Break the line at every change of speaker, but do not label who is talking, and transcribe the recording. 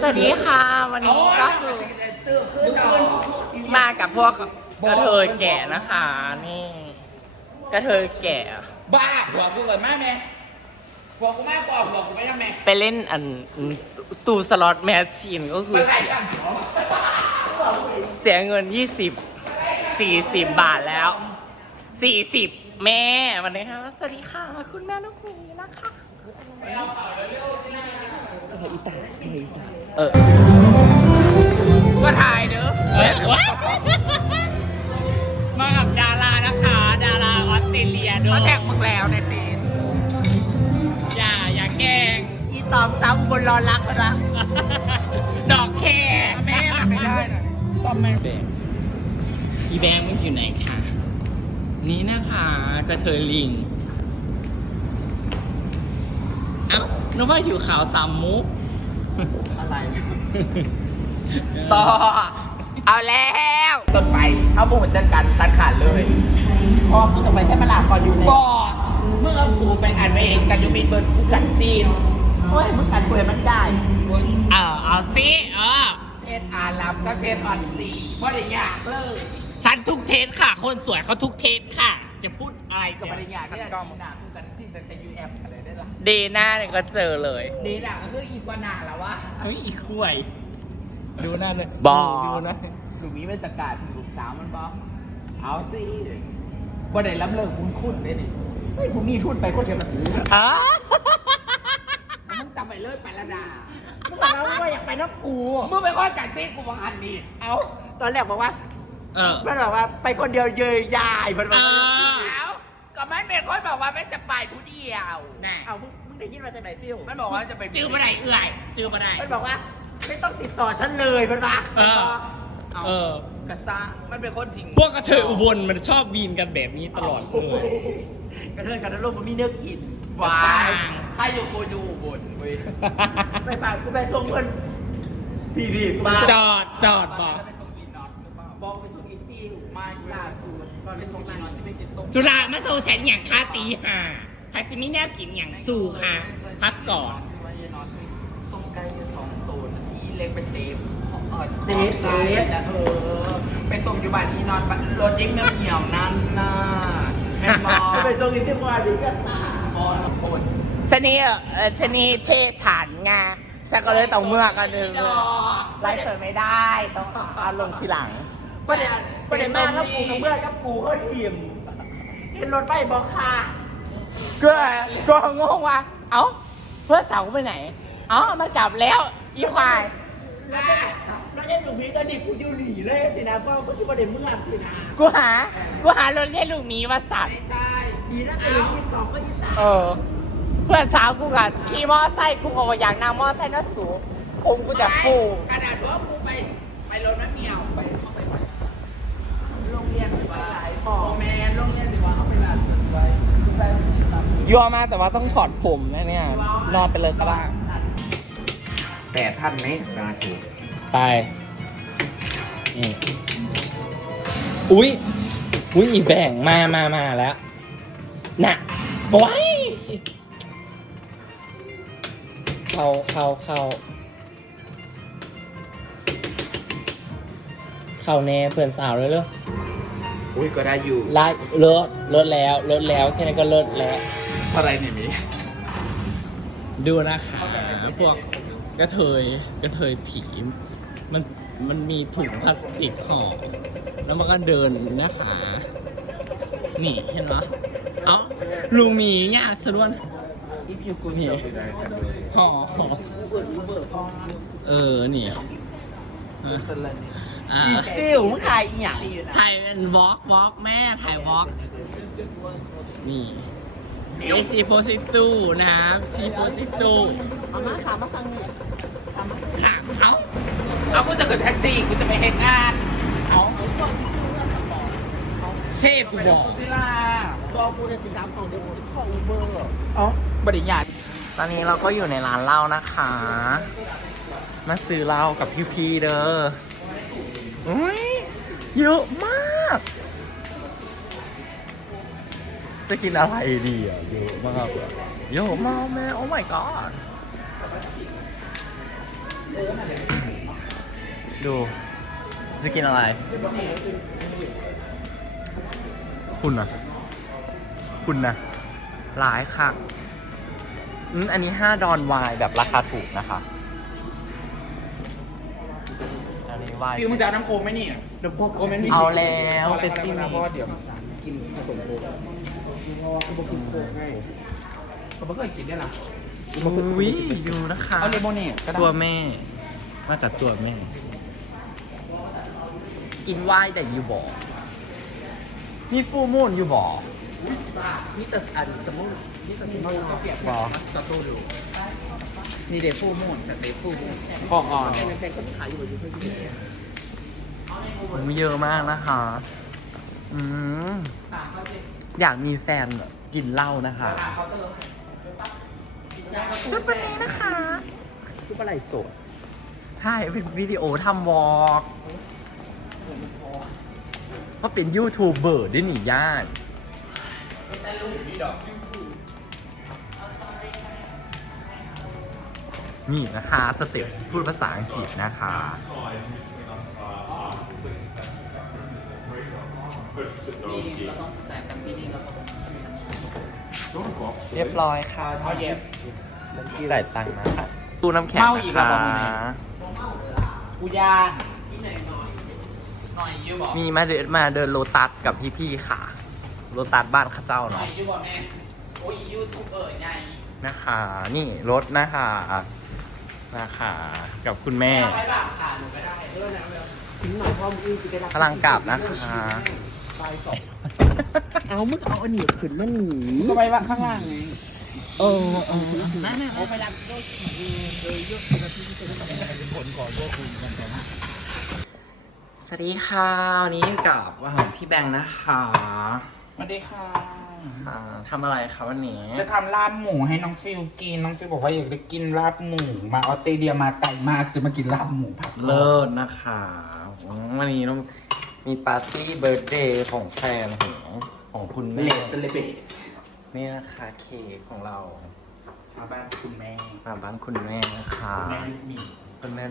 ส
วัสดีค่ะ วันนี้ก็คือมากับพวกกระเทยแก่นะคะนี่กระเทยแก่
บ้าหัวกูก่อนมากแม่หัวกูมากบอกหัวกูไม่ได้แม่
ไปเล่นอันตู้สล็อตแมชชีนก็คือเสีย
กัน
เสียเงิน20 40บบาทแล้ว40แม่วันนี้ค่ะสวัสดีค่ะ คุณแม่ลูกหมีนะคะ
อีตาอีตา
เออก็ถ่ายเด้อเอ้ยว้ายมากับดารานะคะ ดาราออสเตรเลียด้วย
เขาแท็กมึงแล้วในเฟซ
อย่าอย่าแกล้ง
อีตอมตามอุบลรอรักกันละ
ดอกแค่
แม่มันไม่ได้นะซ่อมไม่
แบงอีแบงมันอยู่ไหนคะนี่นะคะกระเทยลิง เอ้านึกว่าอยู่ขาวสามมุก
อะไร ต่อ เอาแล้วต้นไป เอาบุกจัดการตัดขาดเลยพ่อกูทำไมใช้เวลาก่อนอยู่ใน
บอกเมื่อกูไปอ่านไปเองกันยูมีเบิร์ดกูกัดซีน
โอ้ยมึงกันกูเลยมันได้
เออเอาสิเออ
เทศอาหรับกับเทศออนซีว่าได้ยากเลย
ฉันทุกเทสค่ะ คนสวยเขาทุกเทสค่ะ จะพูดอะไร
กั
กั
บบป
ป
ริ
ริ
ญ
ญ
ญา
ญา
เนี่
เนี่ยย
กล้องหน้ากูกันซีนแต่แต่ยูแอปอะไรได้ล่ะ
เดย์หน้าเนี่ยก็เจอเลย
ดีด่ะก็คืออีกว่าหน้าแล้ววะ
เฮ้ยอีกล้วย ดูหน้าเลย
บอ
ดูนะ
ลูกนี้เป็นสกัดลูกสาวมันบอกเอาสิว่าได้รับเลิกบุญคุณเลยดิ
เฮ้ยผมมีทุนไปโคตรเทียมมาซื้อ
อ๋อ
มึงจำไปเลยไปละดา
มึงบอกแล้วว่าอยากไปน้ำกู
มึงไปข้อจัดซีกูบังอันดี
เอาตอนแรกบอกว่า
เออ
เพื่อนบอกว่าไปคนเดียวเยยยายเพื่อนบอกว่า
อ่า
เอา ก็ไม่เป็นคนบอกว่าไม่จะไปผู้เดียว
น่ะ
เอามึงมึงได้ยินมาจากไหนฟิว
มันบอกว่าจะไป
จื้อมาไหนเอื่อยจื้อมาไหน
เพื่อนบอกว่า ไม่ต้องติดต่อฉันเลยเพื่อนบอก
เออ
เอา
เออ
กระซ่ามันเป็นคนทิ้ง
พวกกระเทยอุบลมันชอบวีนกันแบบนี้ตลอดเลย
กระเทินกระเทินลมมันมีเนื้อกิน
วายใครอยู่กูอยู่บนเว้ย
ไปป่ากูไปส่งเพื่อนพี่พี่กูไป
บ้า
ส่ง
จอดจอดบ
ต
อ
อนก
ล่าสุดก่อน
ไป
ไป
ส่
ส่
ง
ง
อี
มา
น็อตที่ไม่ติดตรง
จุฬามาโซแสนอย่างค่าตีห่าฮัสมิแนวกินอย่างสู้ค่ะ พักก่อน
ว่าไอ้น็อตตรงไกลสองตัวอีเล็กเป็นเตฟของอ่อน
เซฟ
เต
เซฟ
ฟนะเออไปตรงอยู่บ้านอีน็อตรถยิ่งเหี่ยวนั่นน่ะแม่มอ
กูไปส่งอีฟิวมาดิก็ซ่า
บอลโคตร
ชนีเออชนีเทสันไงฉันก็เลยต้องเมื่อกันเลยไลฟ์สดไม่ได้ ต้องเอาลงทีหลัง
ประเด็นประเด็นมากครับกูกับเพื่อนครับกูเขาทีมเห็นรถไฟบอกค่ะ
ก็ก็งงว่า เอ้าเพื่อนสาวกูไปไหน เอ้ามันกลับแล้ว อีควาย
แล้วเอ็นหนุ่มพีตอนนี้กูอยู่หลีเลยสินะเพราะกูที่ประเด็นเมื่อสินะ
กูหา กูหารถเรียกลูกหมีว่าสัตว์
ไม่ใช่
ดีนะเป็นยี่ตอบก็ยี่ตา
เออ เพื่อนสาวกูกับขี่มอไซค์กูก็ว่าอยากนั่งมอไซค์น่าสูงผมกูจะฟู
กระดาษว่ากูไปไปรถน้ำเมียวไปเข้าไปไปโรงเรียนหรือว่าโอแมนโรงเรียนหรือว่าเอาไปลาสุดไว้ใส่ตับ
ยัวมากแต่ว่าต้องถอดผมนะเนี่ย นอนไปเลยก็ได้
แต่ท่านไม่สาธุ
ไปนี่อุ้ยอุ้ยอีแบ่งมามามาแล้วน่ะว้ายเข้าเข้าเข้าเข้าแน่เพื่อนสาวเลยเร็ว
อุ้ยก็ได้อยู่
ไล่เลิศเลิศแล้วเลิศแล้ว แค่นี้ก็เลิศแล้ว
เท่าไรเนี่ยมี
ดูนะคะพวกกระเทยกระเทยผีมันมันมีถุงพลาสติกห่อแล้วมันก็เดินนะคะนี่เห็นไหมเอ้าลุงมีเนี่ยสะดวน
อีฟิวกู
นี่
เสียว
ห่อห่อ
กูเปิดกูเปิดพอ
เออนี่อะอ่า
อีฟิวมึงถ่ายอีหยัง
ถ่ายเป็นวอล์กวอล์กแม่ถ่ายวอล์กนี่ เอซีโพซิตูนะครับซีโพซิตู
เอามาถามมาฟังนี่ถามมา
ถามเขา
เอากูจะขึ้นแท็กซี่กูจะไปเห็นงาน
เทพกูบอก
พิลา
บอกกูในสินค้าของเด็กของอูเบอร์
อ๋อบริญาณ
ตอนนี้เราก็อยู่ในร้านเหล้านะคะ มาซื้อเหล้ากับพี่พีเด้ออุ้ยเยอะมาก จะกินอะไรดีอะเยอะมากอะเยอะมากแม่โอ้ my god
ดูจะกินอะไร คุณนะคุณนะหลายค่ะอืมอันนี้ 5 ดอนวายแบบราคาถูกนะคะ อันนี้วาย
ฟิวมึงจะเอาน้ำโค้กไหมนี่น้ำโค้กโอ้มันมี
เอาแล้วเป็นซิ
ซี
มิ
เพราะว่าเดี๋ยวกินผสมโค้ก เพราะว่าเขาบอกกินโค้กไงเขาไม่เคยกินได้หรอ
อุ้ยดูนะคะ
เอาเลโมเนตก็ได้
ตัวแม่ มาจากตัวแม่ กินไวน์แต่อยู่บ่อมีฟูมูนอยู่บ่อ
นี่แต่อันสมมตินี่แต่สมมติก็เปรียบ
บ่
สตูดิโอนี่เดฟูมูนสเตฟูมูนกอกอ่อนแพงๆก็ขายอยู่อยู่เพื่อนที่นี่
มันเยอะมากนะคะ อืม อยากมีแฟนแบบกินเหล้านะคะ
เคาน์เตอร์
ชุดวันนี้นะคะ
คือปลาไหลสด
ใช่เป็นวิดีโอทำวอล์กว่าเป็นยูทูบเบอร์ด้วยนี่ญาตินี่นะคะ สเต็ปพูดภาษาอังกฤษนะคะ
นี่เราต้องจ่ายตังค์ที่นี่เราต้อง
เรียบร้อยค่ะ
เอาเย็บ
จ่ายตังค์นะคะตู้น้ำแข็ง
เมาอี
นะ
กแล้ว
คะ
บอกมาหน่อย กูยานหน่อยยูบอก
มีมาเดินมาเดินโลตัสกับพี่ๆค่ะ โลตัสบ้านข้าเจ้า
หน่อ
เนาะ
ยยูบอกแม่โอ้ยยูทูบเบอร์ไง
นะคะ นี่รถนะคะนะคะ กับคุณแม่
เอาไว้แบบขาหนูก็ได้เออนะทิ้งหน่อยพ่อมึงจะได้รับ
พลังก ลับนะคะ
เอามึงเอาอันนี้ขึ้นมาหนี
ก็ไปว่าข้างล่างไง
เออเออ
นั่นน่ะเอาไปรับด้วย
สวัสดีค่ะวันนี้อยู่กับว่าของพี่แบงค์นะคะ
สวัสดีค่ะ
อ่าทำอะไรคะวันนี้
จะทำลาบหมูให้น้องฟิลกินน้องฟิลบอกว่าอยากได้กินลาบหมูมาออสเตรเลียมาไกลมากจะมากินลาบหมูผัก
เลิศนะคะอืมวันนี้ต้อง มีปาร์ตี้เบิร์ดเดย์ของแฟนของของคุณ
เล
แม่
สเซเลเบต
นี่นะคะเค้กของเรา
มาบ้านคุณแม่
มาบ้านคุณแม่นะคะ
แม่ลูกหมี
คุณแม่